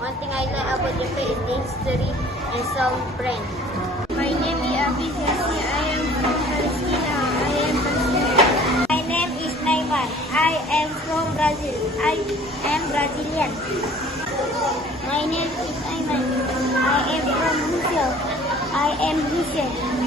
One thing I like about Japan is the history and some friends. My name is Abi Jesse. I am from Palestina. I am Palestinian. My name is Neymar. I am from Brazil. I am Brazilian. My name is Ayman. I am from Russia. I am Russian.